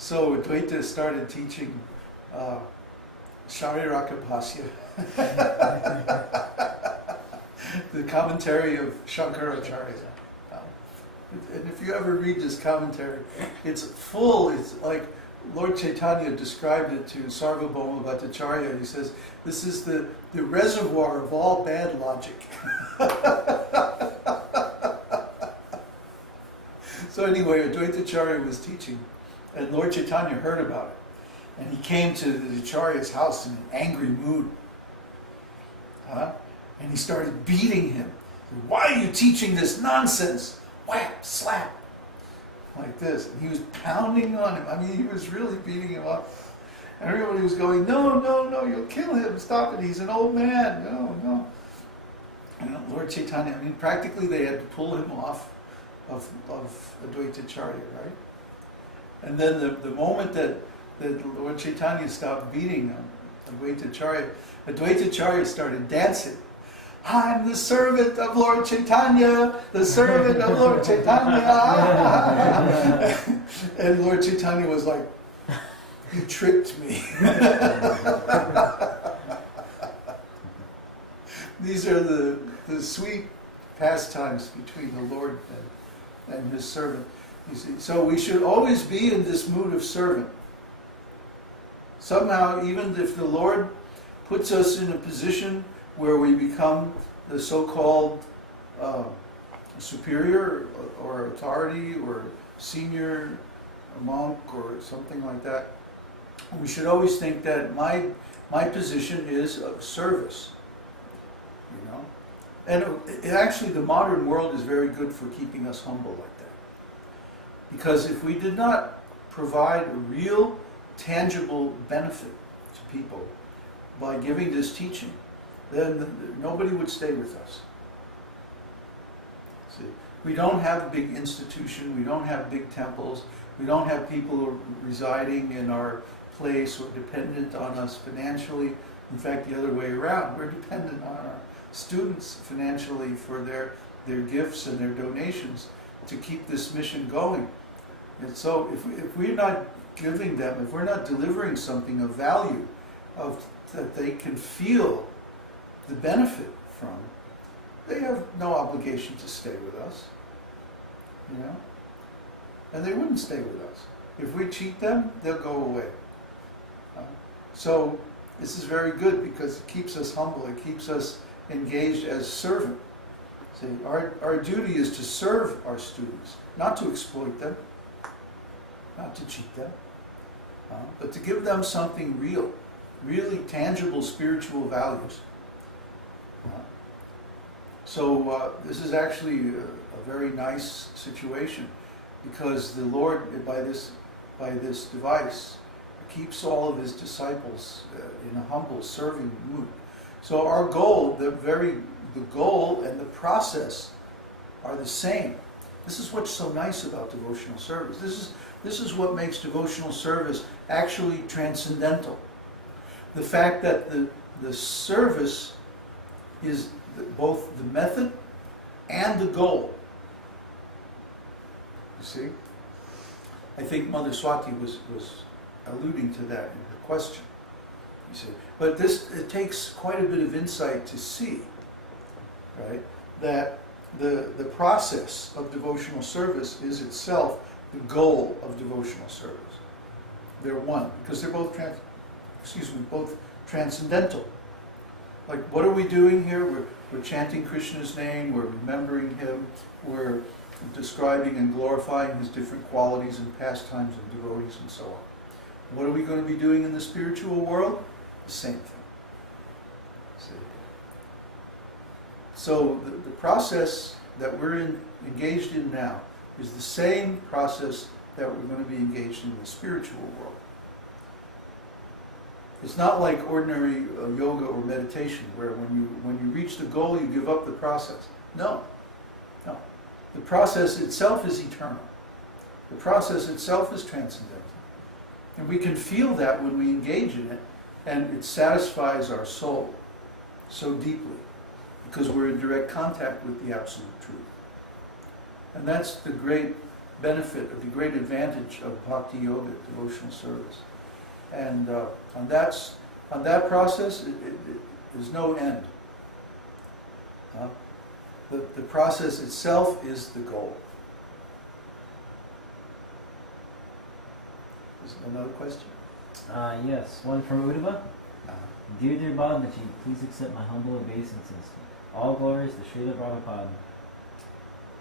So Advaita started teaching Shariraka-bhāsya, the commentary of Shankaracharya. And if you ever read this commentary, it's full, it's like Lord Chaitanya described it to Sarvabhauma Bhattacharya. He says, this is the reservoir of all bad logic. So anyway, Advaitacharya was teaching, and Lord Chaitanya heard about it. And he came to the Acharya's house in an angry mood. And he started beating him. Why are you teaching this nonsense? Whap, slap. Like this. And he was pounding on him. I mean, he was really beating him up. And everybody was going, no, no, no, you'll kill him. Stop it. He's an old man. No, no. And Lord Chaitanya, I mean, practically they had to pull him off of Advaitacharya, right? And then the moment that Lord Chaitanya stopped beating Advaitacharya started dancing. I'm the servant of Lord Chaitanya, the servant of Lord Chaitanya. And Lord Chaitanya was like, you tricked me. These are the sweet pastimes between the Lord and His servant. You see, so we should always be in this mood of servant. Somehow, even if the Lord puts us in a position where we become the so-called superior or authority or senior monk or something like that, we should always think that my position is of service. You know, and actually, the modern world is very good for keeping us humble like that. Because if we did not provide a real, tangible benefit to people by giving this teaching, then nobody would stay with us. See, we don't have a big institution, we don't have big temples, we don't have people residing in our place or dependent on us financially. In fact, the other way around, we're dependent on our students financially for their gifts and their donations to keep this mission going. And so if we're not giving them, if we're not delivering something of value, that they can feel the benefit from, they have no obligation to stay with us. You know? And they wouldn't stay with us. If we cheat them, they'll go away. So this is very good because it keeps us humble, it keeps us engaged as servant. See, our duty is to serve our students, not to exploit them, not to cheat them, but to give them something real, really tangible spiritual values. So this is actually a very nice situation, because the Lord, by this device, keeps all of His disciples in a humble, serving mood. So our goal, the goal and the process are the same. This is what's so nice about devotional service. This is what makes devotional service actually transcendental. The fact that the service is both the method and the goal. You see? I think Mother Swati was alluding to that in her question. You see? But it takes quite a bit of insight to see, right, that the process of devotional service is itself the goal of devotional service. They're one, because they're both both transcendental. Like, what are we doing here? We're chanting Krishna's name, we're remembering Him, we're describing and glorifying His different qualities and pastimes and devotees and so on. What are we going to be doing in the spiritual world? The same thing. See? So the process that we're engaged in now is the same process that we're going to be engaged in the spiritual world. It's not like ordinary yoga or meditation, where when you reach the goal, you give up the process. No. No. The process itself is eternal. The process itself is transcendental. And we can feel that when we engage in it, and it satisfies our soul so deeply, because we're in direct contact with the Absolute Truth. And that's the great benefit, of the great advantage of bhakti yoga, devotional service. And on that process, there's no end. The process itself is the goal. Is there another question? Yes, one from Uddhava. Dear Bhagavaji, please accept my humble obeisances. All glories to Srila Prabhupada.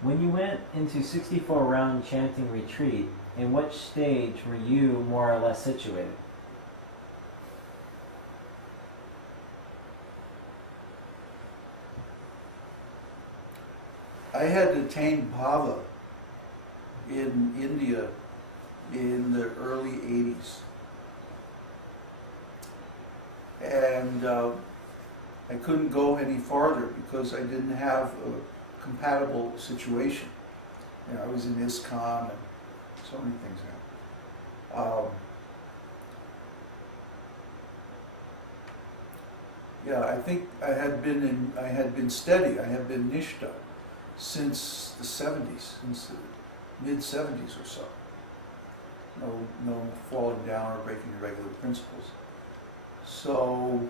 When you went into 64-round chanting retreat, in which stage were you more or less situated? I had attained bhava in India in the early 80s. And I couldn't go any farther because I didn't have a compatible situation. You know, I was in ISKCON and so many things now. I think I had been steady. I had been nishta since the 70s, since the mid-70s or so. No falling down or breaking the regular principles. So,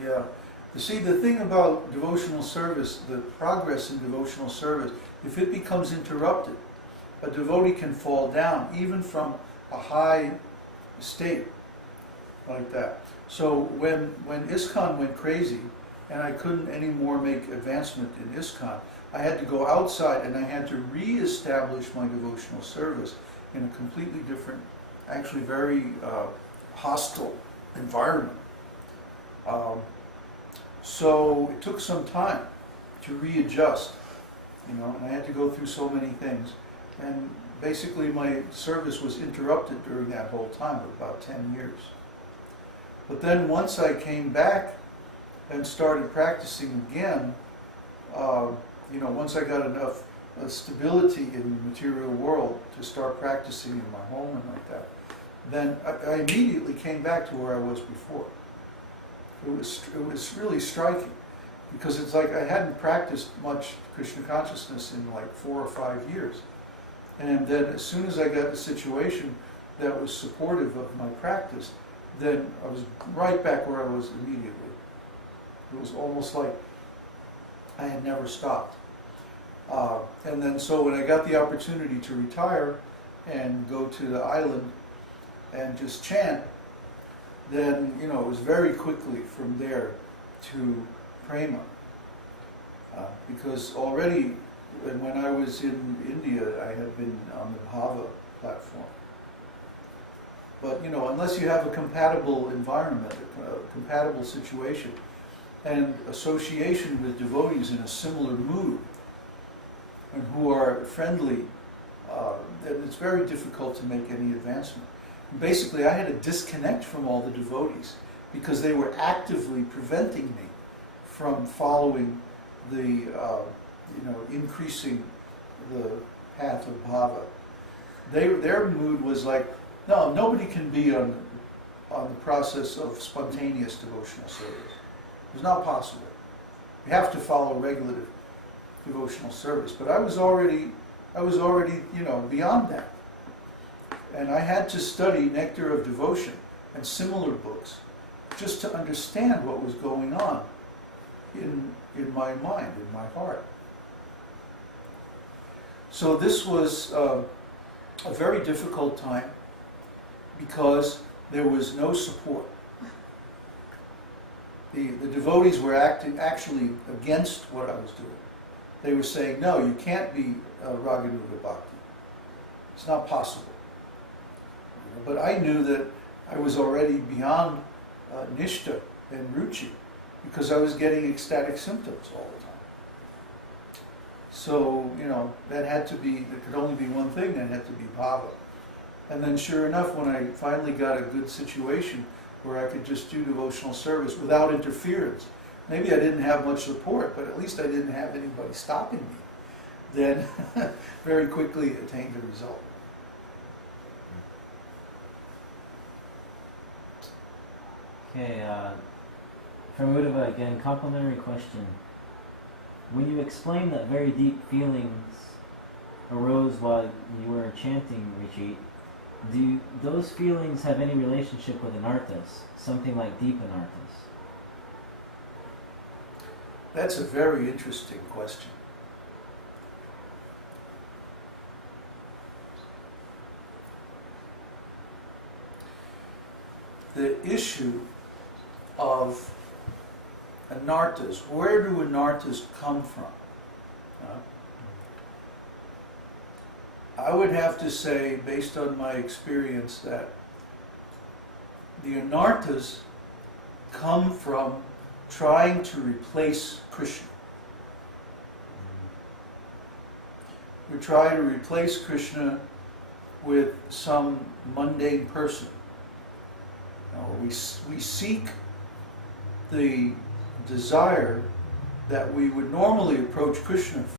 you see, the thing about devotional service, the progress in devotional service, if it becomes interrupted, a devotee can fall down, even from a high state like that. So when ISKCON went crazy, and I couldn't anymore make advancement in ISKCON, I had to go outside and I had to re-establish my devotional service in a completely different, actually very hostile environment. So it took some time to readjust, and I had to go through so many things. And basically my service was interrupted during that whole time, about 10 years. But then once I came back and started practicing again, once I got enough stability in the material world to start practicing in my home and like that, then I immediately came back to where I was before. It was really striking, because it's like I hadn't practiced much Krishna consciousness in like 4 or 5 years. And then as soon as I got the situation that was supportive of my practice, then I was right back where I was immediately. It was almost like I had never stopped. And then so when I got the opportunity to retire and go to the island and just chant, then it was very quickly from there to prema. Because already when I was in India, I had been on the bhava platform. But unless you have a compatible environment, a compatible situation, and association with devotees in a similar mood, and who are friendly, then it's very difficult to make any advancement. And basically, I had to disconnect from all the devotees because they were actively preventing me from following the, increasing the path of bhava. Their mood was like, no, nobody can be on the process of spontaneous devotional service. It's not possible. You have to follow regular devotional service. But I was already, beyond that. And I had to study Nectar of Devotion and similar books just to understand what was going on in my mind, in my heart. So this was a very difficult time because there was no support. The devotees were actually against what I was doing. They were saying, no, you can't be Raganuga Bhakti. It's not possible. But I knew that I was already beyond Nishta and Ruchi because I was getting ecstatic symptoms all the time. So, there could only be one thing, that had to be bhava. And then sure enough, when I finally got a good situation where I could just do devotional service without interference, maybe I didn't have much support, but at least I didn't have anybody stopping me, then very quickly attained the result. Okay, from Uddhava again, complimentary question. when you explain that very deep feelings arose while you were chanting retreat, do those feelings have any relationship with anarthas, something like deep anarthas? That's a very interesting question. The issue of anarthas, where do anarthas come from? I would have to say, based on my experience, that the anarthas come from trying to replace Krishna. We try to replace Krishna with some mundane person. We seek the desire that we would normally approach Krishna